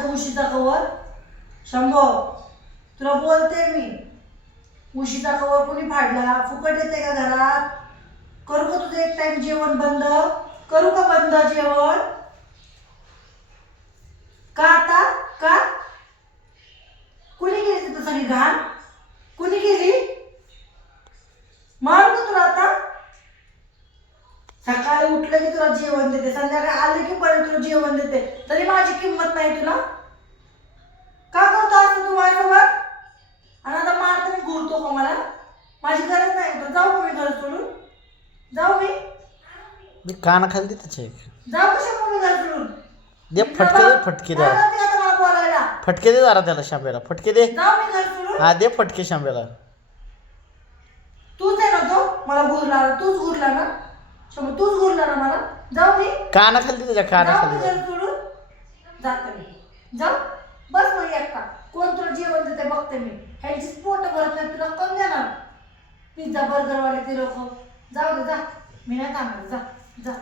फाडायचं उशीचा cover. Shambho तुला बोलते मी, उशीचा cover कोणी फाडला? फुकट येते का घरात? करू का तुझं एक टाइम जेवण बंद? करू का बंद जेवण? का आता? का कुणी केली तिथं सगळी घाण? कुणी केली? मारू का तुला आता? सकाळी उठलं की तुला जेवण देते, संध्याकाळी आले की परत तुला जेवण देते, तरी माझी किंमत नाही तुला? का करतो असं तू माझ्यासोबत? आणि आता मारताना घुरतो का मला? माझी गरज नाही तर जाऊ का मी घर सोडून? जाऊ मी कानाखाली दे त्याच्या एक. जाऊ कशा मी घर सोडून? दे फटके दे, फटके दे. काय करते आता मला बोलायला? फटके दे जरा त्याला शांब्याला, फटके दे. जाऊ मी घर सोडून? हा दे फटके शांब्याला. तूच आहे ना तो मला घुरला, तूच घुरला ना शंभर, तूच घुरला ना मला. जाऊ मी कानाखाली दे त्याच्या, जाऊ कानाखाली मी दे. घर सोडून? जाते मी. जाऊ बस मग एकटा. कोण तुला जेवण देते बघते मी. ह्यांचीच पोट भरत नाही, तुला कोण देणार? पिझ्झा बर्गर वाले ते लोक. जाऊ दे जा, मी नाही थांबणार. जा जा.